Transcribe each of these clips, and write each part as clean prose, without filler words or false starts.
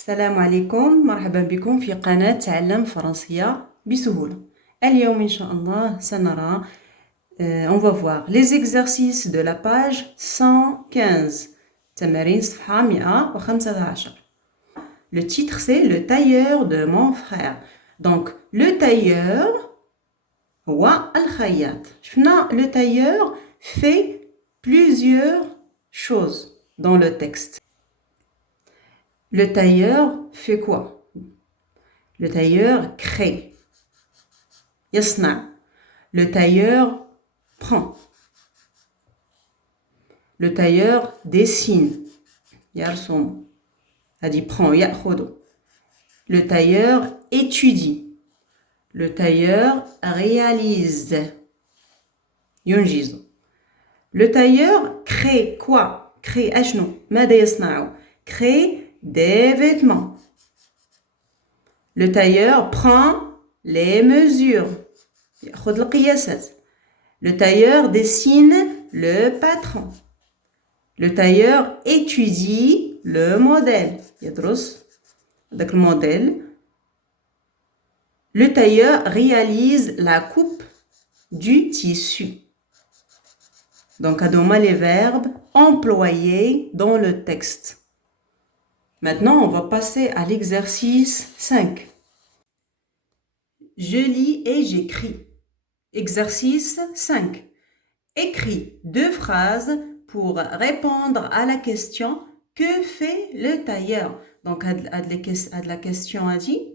السلام عليكم، مرحبا بكم في قناة تعلم فرنسية بسهولة. اليوم إن شاء الله سنرى on va voir les exercices de la page 115 تمارين صفحة 115. Le titre c'est le tailleur de mon frère. Donc le tailleur هو الخياط. شفنا le tailleur fait plusieurs choses dans le texte. Le tailleur fait quoi? Le tailleur crée. يصنع. Le tailleur prend. Le tailleur dessine. يرسم. هذه prend يأخذ. Le tailleur étudie. Le tailleur réalise. ينجز. Le tailleur crée quoi? Crée أشنو؟ ماذا يصنع؟ Crée des vêtements. Le tailleur prend les mesures. يأخذ القياسات. Le tailleur dessine le patron. Le tailleur étudie le modèle. يدرس هذاك الموديل. Le tailleur réalise la coupe du tissu. Donc, هادوما les verbes employés dans le texte. Maintenant, on va passer à l'exercice 5. Je lis et j'écris. Exercice 5. Écris 2 phrases pour répondre à la question « Que fait le tailleur ?» Donc, هاد la question هادي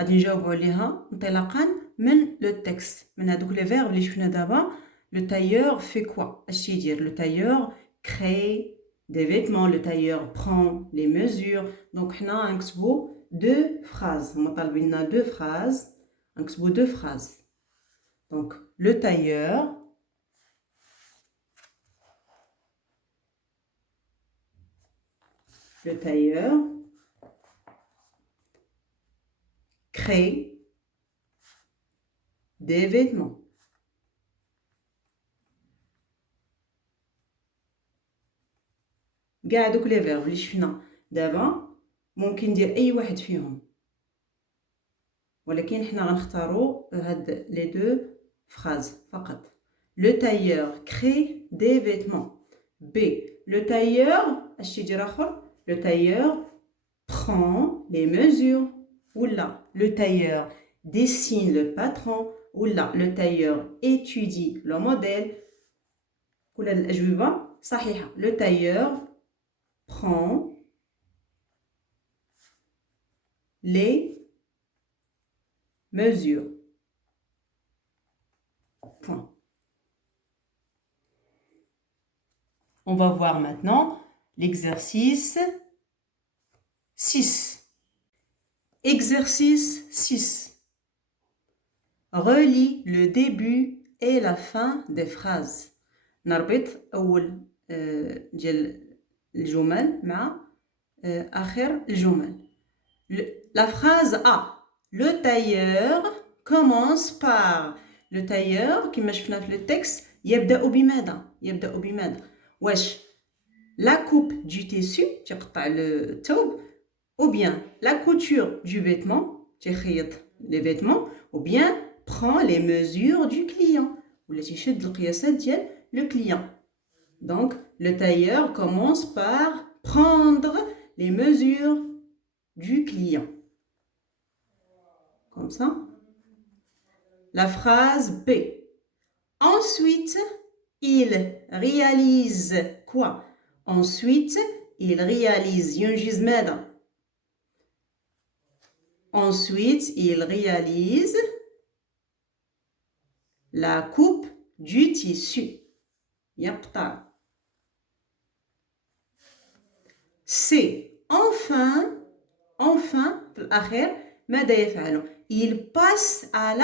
غادي نجاوبوا عليها انطلاقا من le texte. من هادوك les verbes اللي شفنا دابا. Le tailleur fait quoi? اش تيدير؟ Le tailleur crée des vêtements, le tailleur prend les mesures. Donc, حنا غنكتبوا 2 phrases. هما طالبين لنا 2 phrases. غنكتبوا 2 phrases. Donc, le tailleur crée des vêtements. كاع دوك لي فيرب اللي شفنا دابا ممكن ندير اي واحد فيهم، ولكن حنا غنختاروا هاد لي دو فراز فقط. Le tailleur crée des vêtements. B. Le tailleur اش تيدير اخر؟ Le tailleur prend les mesures. Oula, le tailleur dessine le patron. Oula, le tailleur étudie le modèle. كل الأجوبة صحيحة. Le tailleur prend les mesures. Point. On va voir maintenant l'exercice 6. Exercice 6. Relis le début et la fin des phrases. نربط أول ديال الجمل مع آخر الجمل. La phrase A. Le tailleur commence par. Le tailleur كما شفنا في le texte يبدأ بماذا؟ يبدأ بماذا؟ واش la coupe du tissu تقطع الثوب ou bien la couture du vêtement تخيط les vêtements ou bien prend les mesures du client ولا تيشد القياسات ديال le client. Donc le tailleur commence par prendre les mesures du client. Comme ça. La phrase B. Ensuite, il réalise quoi? Ensuite, il réalise ينجز ماذا؟ Ensuite, il réalise la coupe du tissu. يقطع. C. Enfin, في الأخير ماذا يفعل؟ Il passe à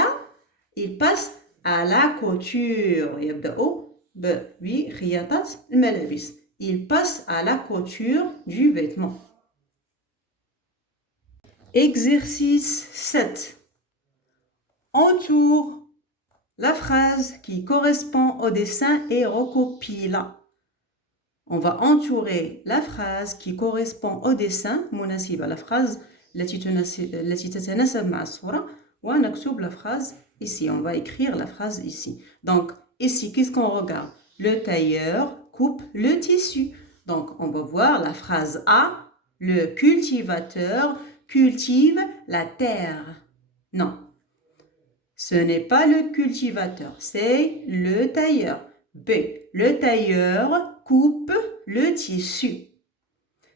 la couture. يبدأ بخياطة الملابس. Il passe à la couture du vêtement. Exercice 7. Entoure la phrase qui correspond au dessin et recopie-la. On va entourer la phrase qui correspond au dessin مناسبة la phrase التي تتناسب مع الصورة ونكتب la phrase ici. On va écrire la phrase ici. Donc, ici, qu'est-ce qu'on regarde? Le tailleur coupe le tissu. Donc, on va voir la phrase A. Le cultivateur cultive la terre. Non. Ce n'est pas le cultivateur, c'est le tailleur. B. Le tailleur coupe le tissu.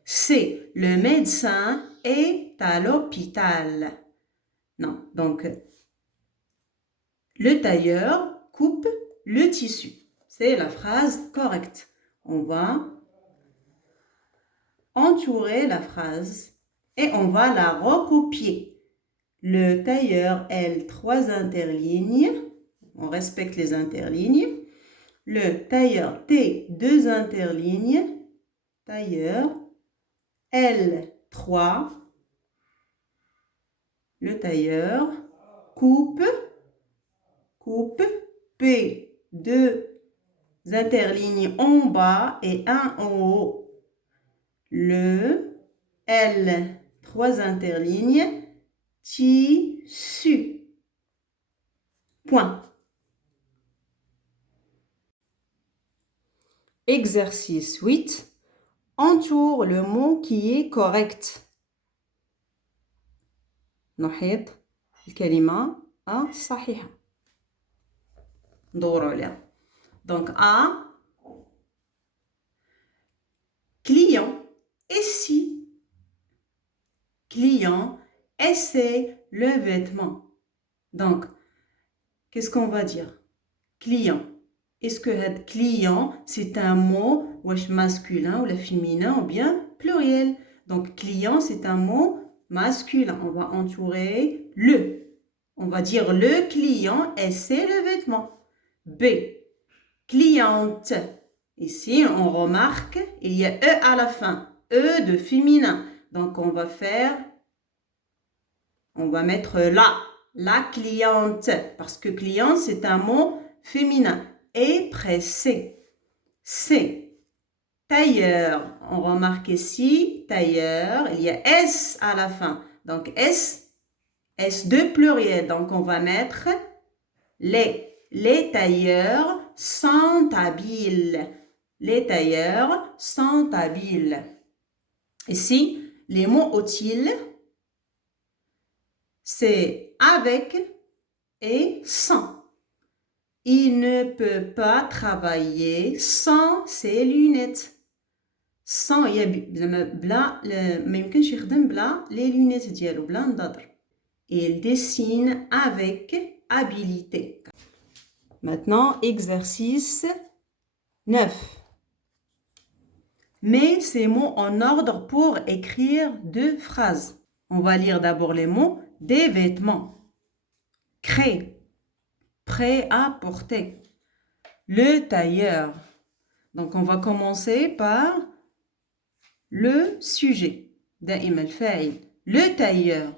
C. Le médecin est à l'hôpital. Non, donc, le tailleur coupe le tissu. C'est la phrase correcte. On va entourer la phrase et on va la recopier. Le tailleur L, 3 interlignes. On respecte les interlignes. Le tailleur T, 2 interlignes. Tailleur L, 3. Le tailleur coupe P, 2 interlignes en bas et 1 en haut. Le L, 3 interlignes, tissu. Point. Exercice 8. Entoure le mot qui est correct. نحيط الكلمة الصحيحة. ندوروا عليها. Donc A. Client. Ici. Client essaie le vêtement. Donc, qu'est-ce qu'on va dire? Client. Est-ce que client, c'est un mot masculin ou féminin ou bien pluriel? Donc, client, c'est un mot masculin. On va entourer le. On va dire le client essaie le vêtement. B. Cliente. Ici, on remarque, il y a E à la fin. E de féminin. Donc, on va mettre la cliente. Parce que cliente, c'est un mot féminin. Et pressé. C. Tailleur. On remarque ici, tailleur, il y a S à la fin. Donc, S de pluriel. Donc, on va mettre les. Les tailleurs sont habiles. Les tailleurs sont habiles. Ici, les mots utiles, c'est avec et sans. Il ne peut pas travailler sans ses lunettes. Sans, il y a bla, ما يمكنش يخدم بلا les lunettes ديالو بلا نضاضر. Il dessine avec habileté. Maintenant, exercice 9. Mets ces mots en ordre pour écrire 2 phrases. On va lire d'abord les mots. Des vêtements. Crée. Prêt à porter. Le tailleur. Donc, on va commencer par le sujet. دائما الفاعل. Le tailleur.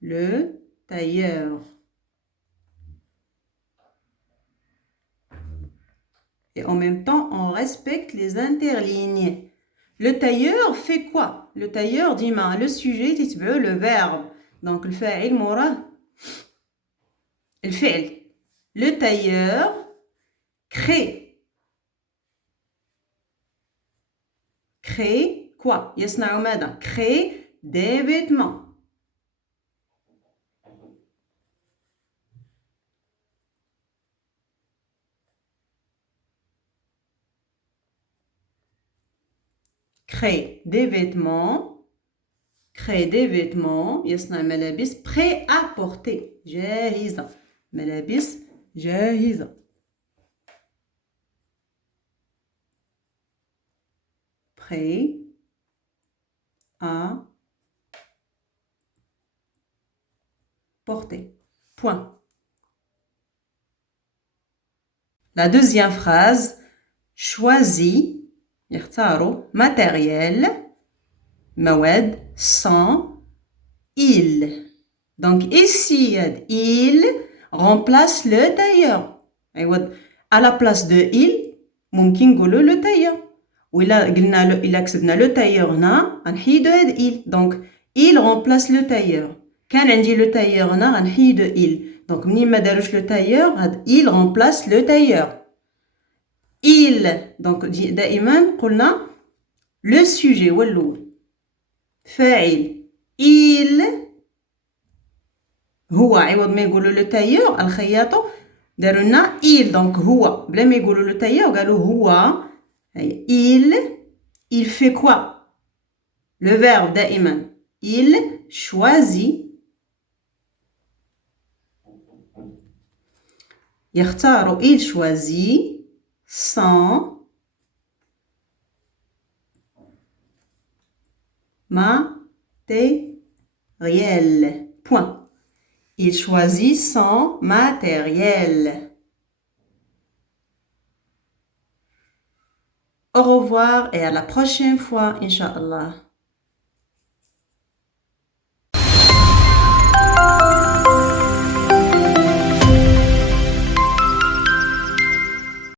Le tailleur. Et en même temps, on respecte les interlignes. Le tailleur fait quoi? Le tailleur dit le sujet, le verbe. Donc, le fa'il mora. Le fa'il. Le tailleur crée. Crée quoi? يصنع ماذا? Crée des vêtements. Crée des vêtements. Crée des vêtements. يصنع ملابس prêt à porter. جاهزة. ملابس جاهزة. Prêt à porter. Point. La deuxième phrase. Choisis. يختاروا matériel. مواد sans il. Donc ici, il remplace le tailleur. À la place de il, ممكن نقولوا لو تايور. وإلا قلنا إلا كسبنا لو تايور هنا غنحيدو هاد إل. دونك إل رومبلاس لو تايور. كان عندي لو تايور هنا غنحيدو إل. دونك منين ما داروش لو تايور هاد إل رومبلاس لو تايور. إل دونك دائما قلنا لو سوجي هو الأول فاعل. إل هو عوض ما يقولوا لو تايور الخياطو داروا لنا إل. دونك هو بلا ما يقولوا لو تايور قالوا هو. Il fait quoi? Le verbe دائما il choisit. يختار il choisit son matériel. Point. Il choisit son matériel. Au revoir et à la prochaine fois, Inch'Allah.